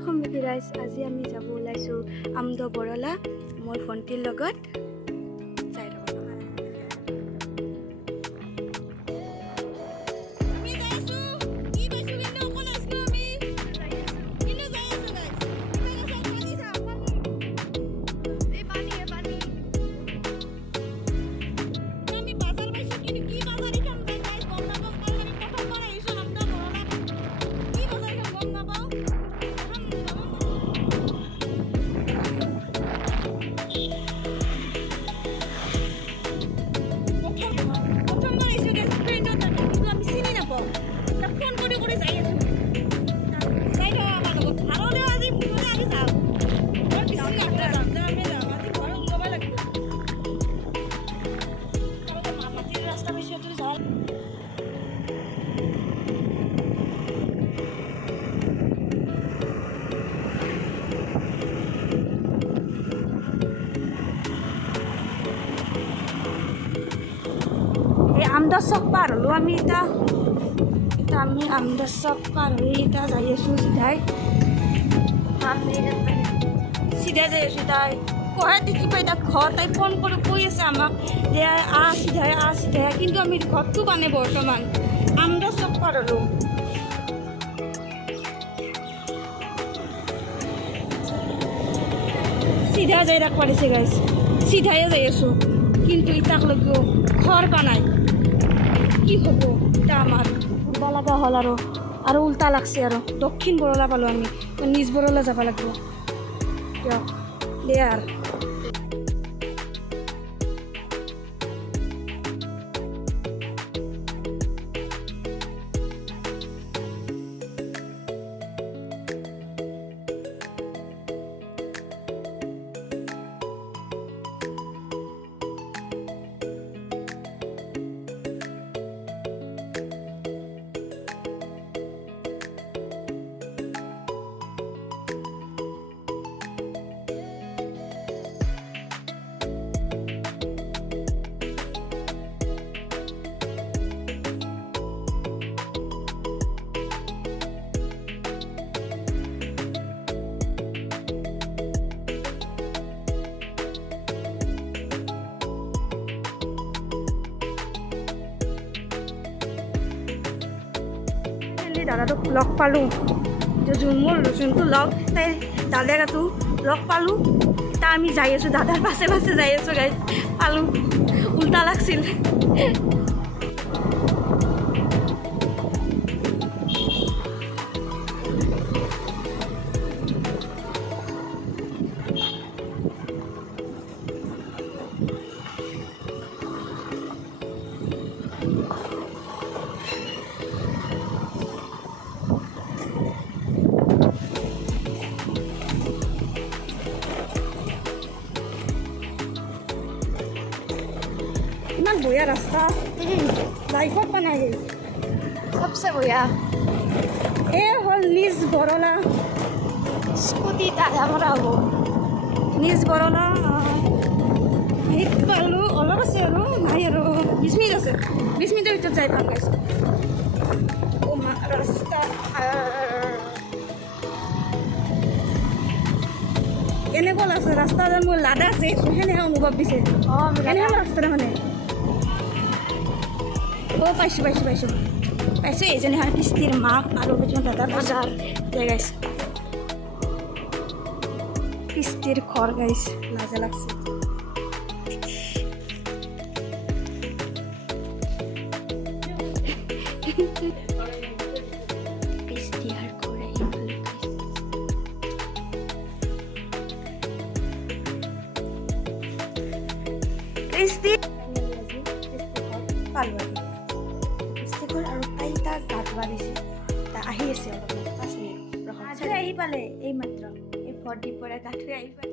Hello' committee ৰাইজ, আজি আমি যাব ওলাইছোঁ আমদ বৰলা মোৰ ভণ্টিৰ লগত। যাই ৰ'ব। আমদার চক পার হলো আমি এটা আমি আমদার চক পার হয়ে এটা যাই আছো সিধাই যাই আছো তাই কহে দেখি পাই তাক ঘর তাই ফোন করে কৈ আছে আমাক যে সিধাই কিন্তু আমি ঘরটো মানে বর্তমান আমদার চক পার হলো সিধা যাই রাখ পারিছে গাইছ সিধাই যাই আছো কিন্তু ইতাক লগেও ঘর বানাই কি হব এটা আমার উল্টা লাগা হল আর উল্টা লাগছে আর দক্ষিণ বরলা পালো আমি নিজ বরলা যাব লাগব দে আর দাদাটোক লগ পালোঁ মোৰ যোনটো লগ তাই দাদাটো লগ পালোঁ তা আমি যাই আছোঁ দাদাৰ পাছে পাছে যাই আছোঁ গাই পালোঁ উল্টা লাগছিল इमान बढ़िया रास्ता लाइफत बना गई सबसे बढ़िया ए हल निज बरला स्कूटी ताजा भरा हो निज बरला पालू अलग আছে আৰু নাই আৰু 20 মিনিট আছে 20 মিনিটৰ ভিতৰত যাই পাম গাইছ ও মা ৰাস্তা কেনেকুৱা আছে ৰাস্তা যে মোৰ লাডাখ যে সেনেহে অনুভৱ দিছে এনেহে ৰাস্তা মানে পাইছোঁ এইজনী হয় কিস্তিৰ মাক আৰু এজন দাদা বজাৰ গাইছ কিস্তিৰ ঘৰ গাইছ লাজে লাগছে কিস্তি পালোঁ আৰু তাই তাক গা ধোৱা দিছে তাই আহি আছে অলপ 5 মিনিট আজি আহি পালে এই মাত্ৰ এই ভৰ্তিৰ পৰা গা ধুই আহি পালে